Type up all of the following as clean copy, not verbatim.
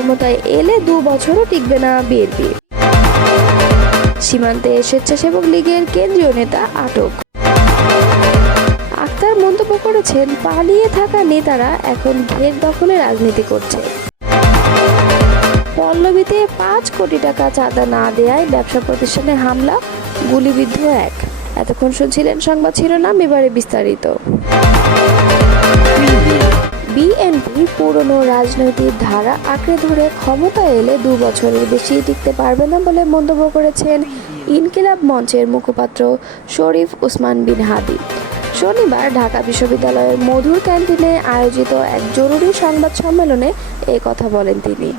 ক্ষমতায় এলে 2 বছরও টিকবে না বিএনপি। সীমান্তে স্বেচ্ছাসেবক লীগের কেন্দ্রীয় নেতা আটক। আক্তার মন্তব্য করেছেন, পালিয়ে থাকা নেতারা এখন ঘের দখলে রাজনীতি করছে। পল্লবীতে 5 কোটি টাকা চাঁদা না দেয়ায় ব্যবসা প্রতিষ্ঠানে হামলা, গুলিবিদ্ধ এক। এতক্ষণ শুনছিলেন সংবাদ শিরোনাম, এবারে বিস্তারিত। বিএনপি পুরনো রাজনৈতিক ধারা আঁকড়ে ধরে ক্ষমতায় এলে 2 বছরের বেশি টিকতে পারবে না বলে মন্তব্য করেছেন ইনকিলাব মঞ্চের মুখপাত্র শরীফ ওসমান বিন হাদি। শনিবার ঢাকা বিশ্ববিদ্যালয়ের মধুর ক্যান্টিনে আয়োজিত এক জরুরি সংবাদ সম্মেলনে এই কথা বলেন তিনি।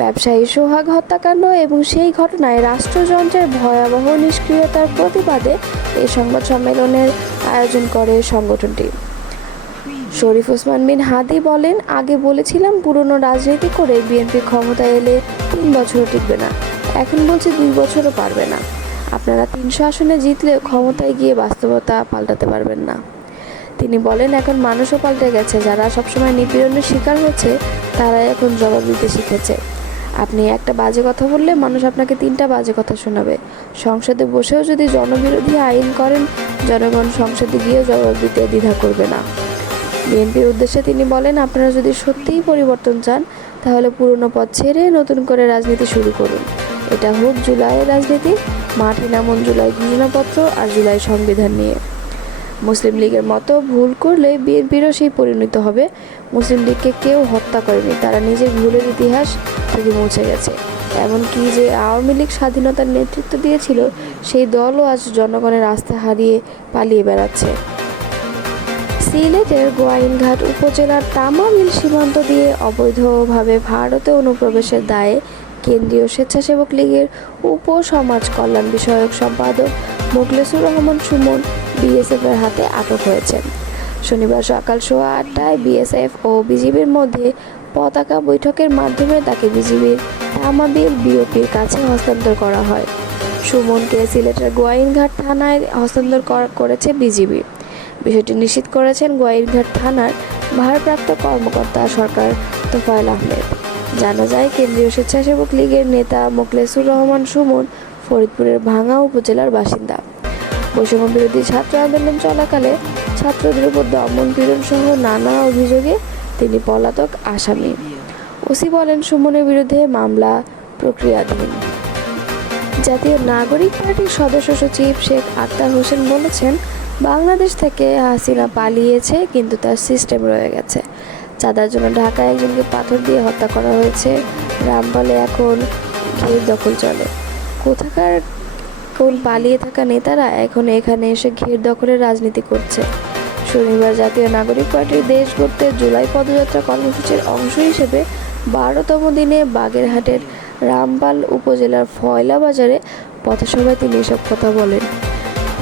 ব্যবসায়ী সোহাগ হত্যাকাণ্ড এবং সেই ঘটনায় রাষ্ট্রযন্ত্রের ভয়াবহ নিষ্ক্রিয়তার প্রতিবাদে এই সংবাদ সম্মেলনের আয়োজন করে সংগঠনটি। শরীফ ওসমান বিন হাদি বলেন, আগে বলেছিলাম পুরনো রাজনীতি করে বিএনপি ক্ষমতায় এলে 3 বছরও টিকবে না, এখন বলছে 2 বছরও পারবে না। আপনারা 300 আসনে জিতলেও ক্ষমতায় গিয়ে বাস্তবতা পাল্টাতে পারবেন না। তিনি বলেন, এখন মানুষও পাল্টে গেছে, যারা সবসময় নিপীড়নের শিকার হচ্ছে তারাই এখন জবাব দিতে শিখেছে। আপনি একটা বাজে কথা বললে মানুষ আপনাকে 3টা বাজে কথা শোনাবে। সংসদে বসেও যদি জনবিরোধী আইন করেন, জনগণ সংসদে গিয়েও জবাব দিতে দ্বিধা করবে না। বিএনপির উদ্দেশ্যে তিনি বলেন, আপনারা যদি সত্যিই পরিবর্তন চান তাহলে পুরনো পথ ছেড়ে নতুন করে রাজনীতি শুরু করুন। এটা হোক জুলাইয়ের রাজনীতি, মাঠে নামুন জুলাই ঘোষণাপত্র আর জুলাই সংবিধান নিয়ে। মুসলিম লীগের মতো ভুল করলে বিএনপিরও সেই পরিণত হবে। মুসলিম লীগকে কেউ হত্যা করেনি, তারা নিজের ভুলের ইতিহাস থেকে মুছে গেছে। এমনকি যে আওয়ামী লীগ স্বাধীনতার নেতৃত্ব দিয়েছিল সেই দলও আজ জনগণের আস্থা হারিয়ে পালিয়ে বেড়াচ্ছে। সিলেটের গোয়াইনঘাট উপজেলার তামাবিল সীমান্ত দিয়ে অবৈধভাবে ভারতে অনুপ্রবেশের দায়ে কেন্দ্রীয় স্বেচ্ছাসেবক লীগের উপসমাজ কল্যাণ বিষয়ক সম্পাদক মোখলেসুর রহমান সুমন বিএসএফের হাতে আটক হয়েছেন। শনিবার সকাল 8:15টায় বিএসএফ ও বিজিবির মধ্যে পতাকা বৈঠকের মাধ্যমে তাকে বিজিবির তামাবিল বিওপির কাছে হস্তান্তর করা হয়। সুমনকে সিলেটের গোয়াইনঘাট থানায় হস্তান্তর করেছে বিজিবি। বিষয়টি নিশ্চিত করেছেন গোয়াইনঘাট থানার ভারপ্রাপ্ত কর্মকর্তা সরকার তোফায়েল আহমেদ। জানা যায়, কেন্দ্রীয় স্বেচ্ছাসেবক লীগের নেতা মোখলেসুর রহমান সুমন ফরিদপুরের ভাঙ্গা উপজেলার বাসিন্দা। বৈষম্য বিরোধী ছাত্র আন্দোলন চলাকালে ছাত্রদের উপর দমন পীড়ন সহ নানা অভিযোগে তিনি পলাতক আসামি। ওসি বলেন, সুমনের বিরুদ্ধে মামলা প্রক্রিয়াধীন। জাতীয় নাগরিক পার্টির সদস্য সচিব শেখ আক্তার হোসেন বলেছেন, বাংলাদেশ থেকে হাসিনা পালিয়েছে, কিন্তু তার সিস্টেম রয়ে গেছে। চাঁদার জন্য ঢাকায় একজনকে পাথর দিয়ে হত্যা করা হয়েছে। রামপালে এখন ঘের দখল চলে। কোথাকার কোন পালিয়ে থাকা নেতারা এখন এখানে এসে ঘের দখলের রাজনীতি করছে। শনিবার জাতীয় নাগরিক পার্টির দেশ গড়তে জুলাই পদযাত্রা কর্মসূচির অংশ হিসেবে 12তম দিনে বাগেরহাটের রামপাল উপজেলার ফয়লা বাজারে পথসভায় তিনি এসব কথা বলেন।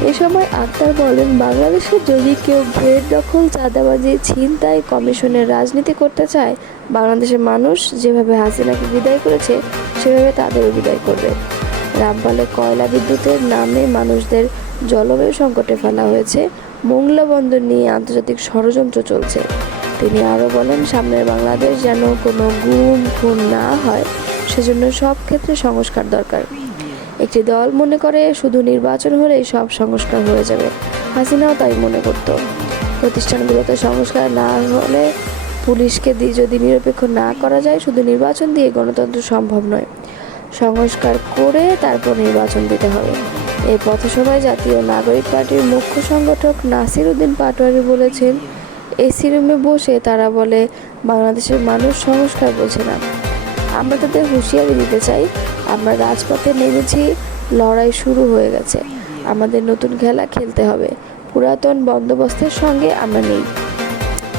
এ সময় আক্তার বলেন, বাংলাদেশে যদি কেউ ঘের দখল, চাঁদাবাজি, ছিনতাই, কমিশনের রাজনীতি করতে চায়, বাংলাদেশের মানুষ যেভাবে হাসিনাকে বিদায় করেছে সেভাবে তাদেরও বিদায় করবে। রামপালে কয়লা বিদ্যুতের নামে মানুষদের জলবায়ু সংকটে ফেলা হয়েছে। মোংলা বন্দর নিয়ে আন্তর্জাতিক ষড়যন্ত্র চলছে। তিনি আরও বলেন, সামনের বাংলাদেশ যেন কোনো গুম খুন না হয়, সেজন্য সব ক্ষেত্রে সংস্কার দরকার। একটি দল মনে করে শুধু নির্বাচন হলেই সব সংস্কার হয়ে যাবে। হাসিনাও তাই মনে করত। প্রতিষ্ঠানগুলোতে সংস্কার না হলে, পুলিশকে যদি নিরপেক্ষ না করা যায়, শুধু নির্বাচন দিয়ে গণতন্ত্র সম্ভব নয়। সংস্কার করে তারপর নির্বাচন দিতে হবে। এই পথসভায় জাতীয় নাগরিক পার্টির মুখ্য সংগঠক নাসির উদ্দিন পাটোয়ারি বলেছেন, এসি রুমে বসে তারা বলে বাংলাদেশের মানুষ সংস্কার বোঝে না। আমরা তাদের হুঁশিয়ারি দিতে চাই, আমরা রাজপথে নেমেছি, লড়াই শুরু হয়ে গেছে। আমাদের নতুন খেলা খেলতে হবে। পুরাতন বন্দোবস্তের সঙ্গে আমরা নেই।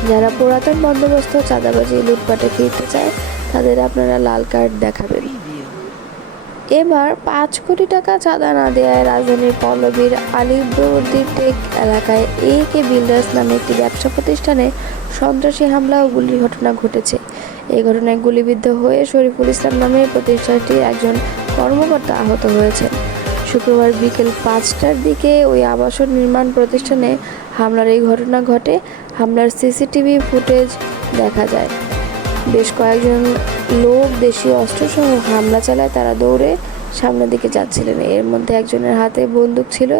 যারা পুরাতন বন্দোবস্ত, চাঁদাবাজি, লুটপাটে ফিরতে চায় তাদের আপনারা লাল কার্ড দেখাবেন। এবার 5 কোটি টাকা চাঁদা না দেওয়ায় রাজধানীর পল্লবীর আলিবর্দী টেক এলাকায় AK বিল্ডার্স নামে একটি ব্যবসা প্রতিষ্ঠানে সন্ত্রাসী হামলা ও গুলির ঘটনা ঘটেছে। এই ঘটনায় গুলিবিদ্ধ হয়ে শরীফুল ইসলাম নামে প্রতিষ্ঠানটির একজন কর্মকর্তা আহত হয়েছেন। শুক্রবার বিকেল 5টার দিকে ওই আবাসন নির্মাণ প্রতিষ্ঠানে হামলার এই ঘটনা ঘটে। হামলার CCTV ফুটেজ দেখা যায়। বেশ কয়েকজন লোক দেশীয় অস্ত্রসহ হামলা চালায়। তারা দৌড়ে সামনের দিকে যাচ্ছিলেন। এর মধ্যে একজনের হাতে বন্দুক ছিল,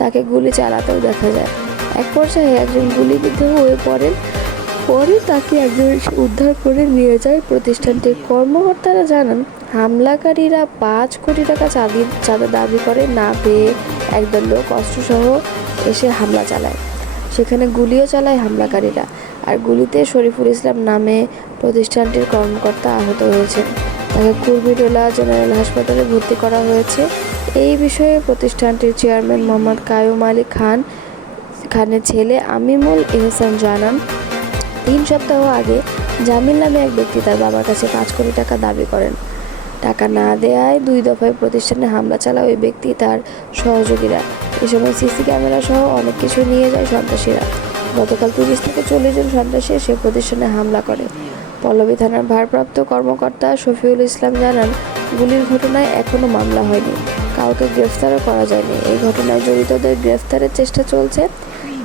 তাকে গুলি চালাতেও দেখা যায়। এক পর্যায়ে একজন গুলিবিদ্ধ হয়ে পড়েন। পরে তাকে একজন উদ্ধার করে নিয়ে যায়। প্রতিষ্ঠানটির কর্মকর্তারা জানান, হামলাকারীরা 5 কোটি টাকা চাঁদা দাবি করে না পেয়ে একদল লোক অস্ত্রসহ এসে হামলা চালায়। সেখানে গুলিও চালায় হামলাকারীরা। আর গুলিতে শরীফুল ইসলাম নামে প্রতিষ্ঠানটির কর্মকর্তা আহত হয়েছেন। তাকে কুর্মিটোলা জেনারেল হাসপাতালে ভর্তি করা হয়েছে। এই বিষয়ে প্রতিষ্ঠানটির চেয়ারম্যান মোহাম্মদ কায়ুম আলী খানের ছেলে আমিমুল এহসান জানান, 3 সপ্তাহ আগে জামিল নামে এক ব্যক্তি তার বাবার কাছে 5 কোটি টাকা দাবি করেন। টাকা না দেওয়ায় 2 দফায় প্রতিষ্ঠানে হামলা চালায় ওই ব্যক্তি তার সহযোগীরা। এ সময় সিসি ক্যামেরা সহ অনেক কিছু নিয়ে যায় সন্ত্রাসীরা। গতকাল 30 থেকে 40 জন সন্ত্রাসী এসে প্রতিষ্ঠানে হামলা করে। পল্লবী থানার ভারপ্রাপ্ত কর্মকর্তা শফিউল ইসলাম জানান, গুলির ঘটনায় এখনও মামলা হয়নি, কাউকে গ্রেফতারও করা যায়নি। এই ঘটনায় জড়িতদের গ্রেফতারের চেষ্টা চলছে।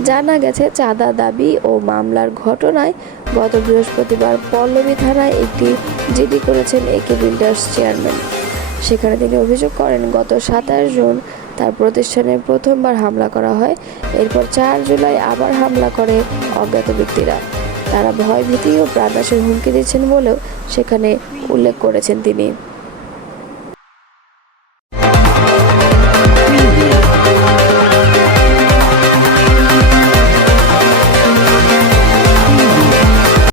জানা গেছে, চাঁদা দাবি ও মামলার ঘটনায় গত বৃহস্পতিবার পল্লবী থানায় একটি জিডি করেছেন একে বিল্ডার্স চেয়ারম্যান। সেখানে তিনি অভিযোগ করেন, গত 27 জুন তার প্রতিষ্ঠানে প্রথমবার হামলা করা হয়। এরপর 4 জুলাই আবার হামলা করে অজ্ঞাত ব্যক্তিরা। তারা ভয়ভীতি ও প্রাণনাশের হুমকি দিচ্ছেন বলেও সেখানে উল্লেখ করেছেন তিনি।